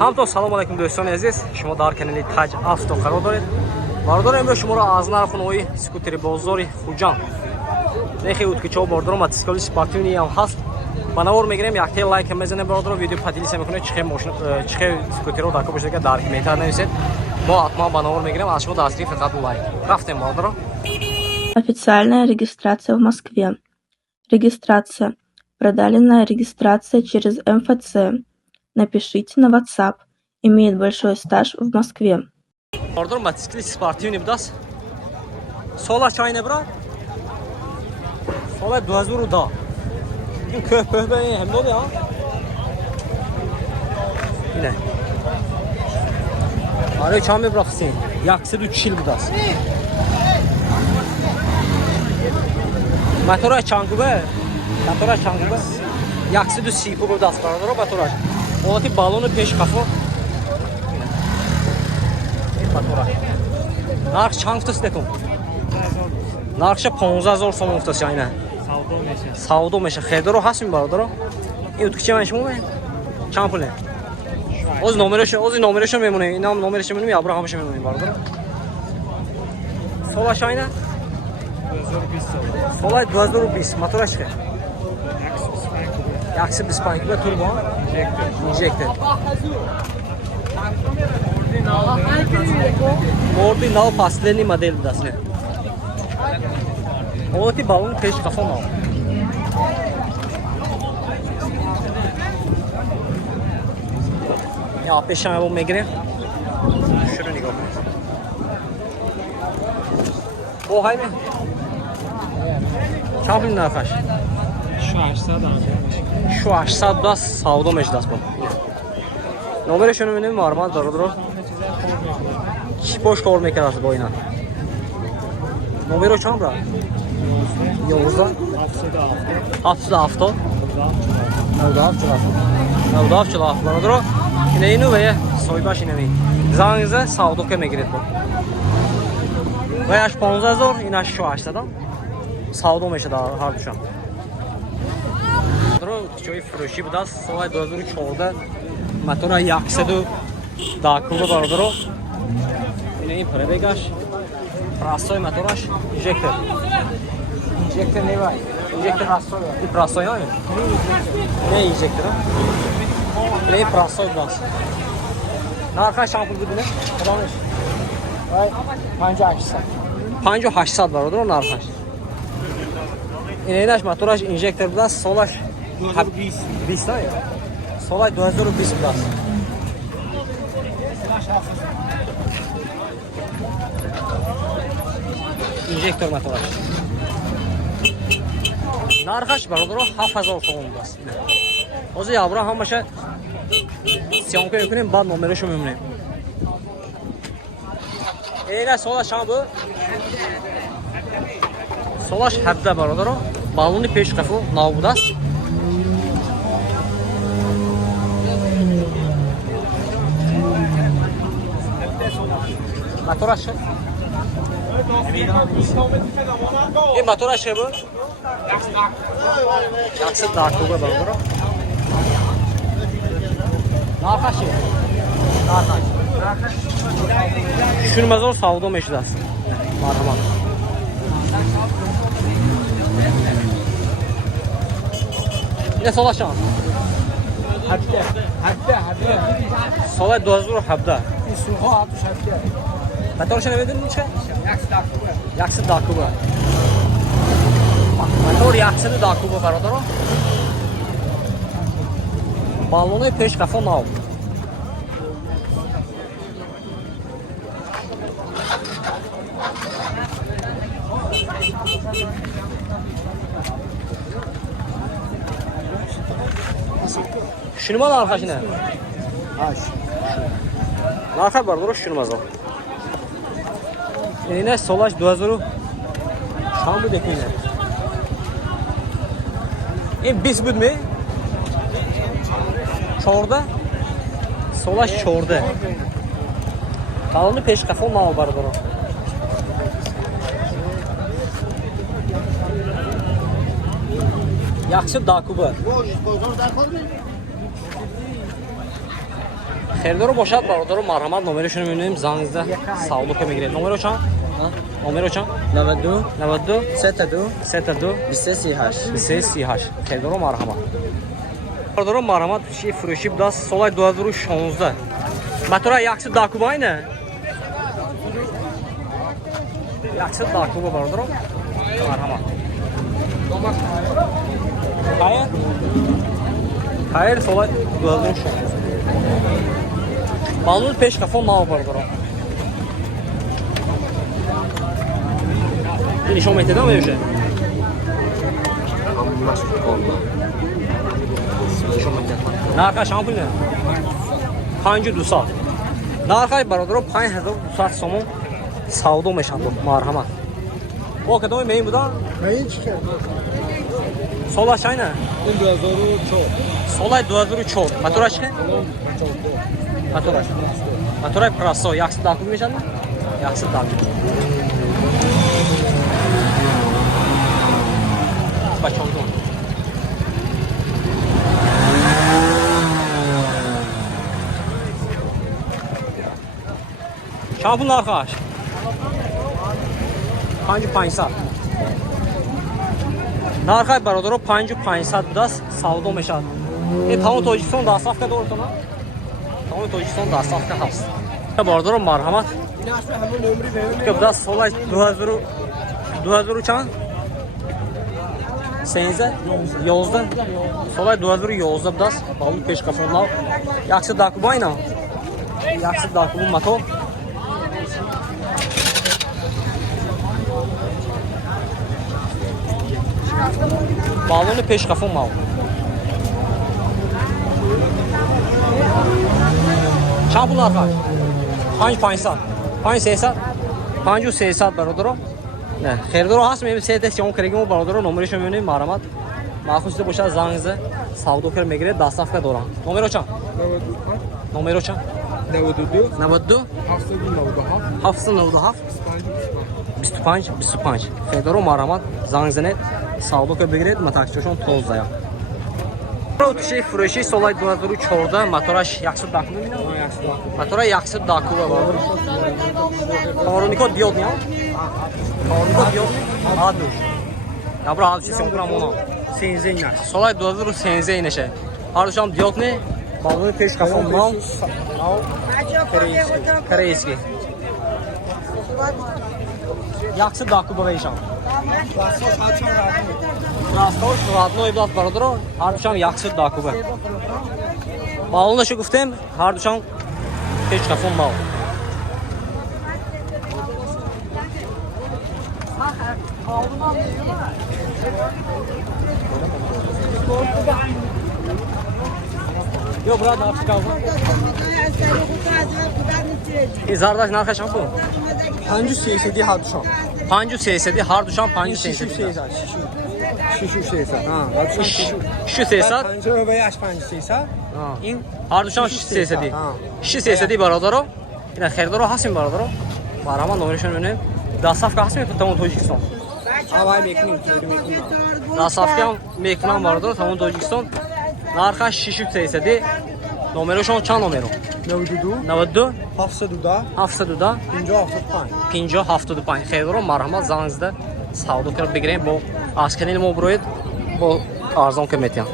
همتون سلام علیکم دوستان عزیز، شما در کانال تاج آفتو قرار دارید. باردار امروز شما را از نرخ نوعی اسکوتر بازار خوجان نخی بود که چه باردار موتورسیکل اسپورتیوی هم هست. بنابر میگیریم یک تیل لایک میزنه باردار ویدیو پادیلیس میکنه چه ماشین چه اسکوتر رو داکو بشه که در میتر نمیشه. با حتما بنابر میگیریم از شما دستگیر فقط لایک. رفتیم باردار. Официальная регистрация в Москве. Регистрация. Продленная регистрация через МФЦ. Напишите на WhatsApp. Имеет большой стаж в Москве. باردار موتورسیکل اسپورتیوی بداس. سال چاینه برا. سال 2010. این köpek ben hem de ya. Yine. Araya çam bir bıraksın. Yaksı du çil budas. Motora çangı be. Motora çangı be. Yaksı du sipu budas var motora. Olati balonu peş kafa. Motora. Narx çangısı dekum. Narx'a 15000 so'm uftasi aynan. Savdo meشه خیلی رو هست این باردارو این اتکچه من شما چند پوله از نمرش میمونه اینا هم نمرش میمونه یا برا همش میمونه این باردارو سولاش aynı 2020 motoraş ki yaksı 25 ve turbo injector Ordinal последний модель dasne Olati balonu peş kafam al. Ya peşine bu megre. Şunu nigah. O hay mı? Çapım ne kaç? Şu 800 Şu 800 da savdo mecdas bu. Numara şunu benim var mı? Doğru. Boş kor mekanası bu oynan. Numara çam bra. Yolda 7 Navdavçılar baradro. Yine ve soybaş yine mi? Zangize savdo keme giret bu. Ve yaş 15000 yine şu açtadan. Savdo meşe daha harbi şu an. Baradro çoğu froşi bu da solay 2014 motora yaksedu da kurdu baradro. Yine prebegaş. Prasoy motoraş injector. Injector ne var? Injector prasoy. Bir prasoy var mı? Ne injector? Ne prasoy bas. Ne kadar şampul bu dile? Tamammış. Vay, 5800 var orada onlar arkadaş. İneğinaş motoraş injector bas solaş 20 ya. Solay 2020 bas. Injector motoraş. Narxaş var orada 7000 so'm bas. O'zi yavrum hamisha syomka yukunim bad nomeri shu memnun. Ega solash ham bu. Solash hadda var orada. Balonni pesh qafu navbudas. Motoraş. این موتورش چه بود؟ یکصد داکوبه باردارو. نارخش چیه؟ نارخش. Düşünmezor savdo meşhurası. Marhamat. Ne solaşan? Habde. Solay 2000 habde. Suha 60 habde. Motor şene verdin mi çe? Yaksı dakubu. Motor yaksını dakubu baradaro. Balonu peş kafa nav. Şunu mu al arkadaşına? Aş. Narxa baradaro şunu mu al? Yine solaş 2000 şam bu dekine. İn bis bud mi? Çorda. Solaş çorda. Kalını peş kafa mal baradaro. Yaxşı dakubu. Xeyrdor boşalt barodaro marhamat nomerishini می‌بینیم زنگزده ساودو که میگیره نمره چند نمره چند 92 92 32 32 2338 2338 Xeyrdor marhamat barodaro marhamat چی فروشی بود سال 2016 motora yaxshi dokubayne yaxshi dokuba barodaro marhamat Hayır sola 2016 Balon peş kafam mal barodaro نشون میده دام میشه نرخ شامپول نه 5200 نرخ برادر 5200 سوم سعودو میشن مرحمت او کدوم می بودن من چی کردم؟ سولا شاینه این 2004 سولا 2004 موتورش که موتور پراسو یکس داکو میشن یکس داکو بچه‌ها شامپول نرخش 5500 نرخ برادر 5500 بود است سعودو میشد این تمام تاجیکستان داستافکا دورتونه تمام تاجیکستان داستافکا هست برادر مرحمت که بود است سال 2000 چند 13 11 سال 2011 بود است بالو پیش کفونلا یکس داکوبا اینا یکس داکوبا ماتو بالون پیش کفون ماو چند پول نرخش 5500 5300 5300 برادر نه خیردارو هست میبینیم سه تا شما کرگیم برادر نمرش میبینیم مرحمت مخصوص باشه زنگزه سعودو کر میگیره داستافکا دوران نمره چند نمره چند 92 92 797 25 خیردارو مرحمت زنگزنه سعودو کر بگیرید متاکسیشون توز دایا روتشی فروشی سال 2014 موتورش 100 داکو میبینم موتور 100 داکو برادر کارونیکو دیود میاد کارونیکو دیود آدوش Добро, алчи сен кунам оно. Сензе инаш. Солай 2013 инаше. Ардушам диокне, балони пеш кафон мал. Корейский. Яксы даку барайшам. Растош родной блат барадро, ардушам яксы даку бар. Балонда шу гуфтем, ардушам пеш кафон мал. Yo brad after kaldı. Zardaş narxaşam bu. 530 harduşam. 530 harduşam 530. Şişu ha, harduşam şişu. Şu sesat. 50 ve yaş 530. İn harduşam şu sesadi. Şu sesadi baradaro. Ina xerdaro hasim baradaro. Barama nomerishon mene. Dasafka hasim tamam Tojikiston. Havay bekliyorum. Dasafka meknan baradaro tamam Tojikiston. Narxaş şişib sesadi. Nomerishon çan numero? 92 702 575 خیلی مرحمت زنگ زده سعودو کرد بگیریم با اسکنیل ما بروید با ارزان که میتیم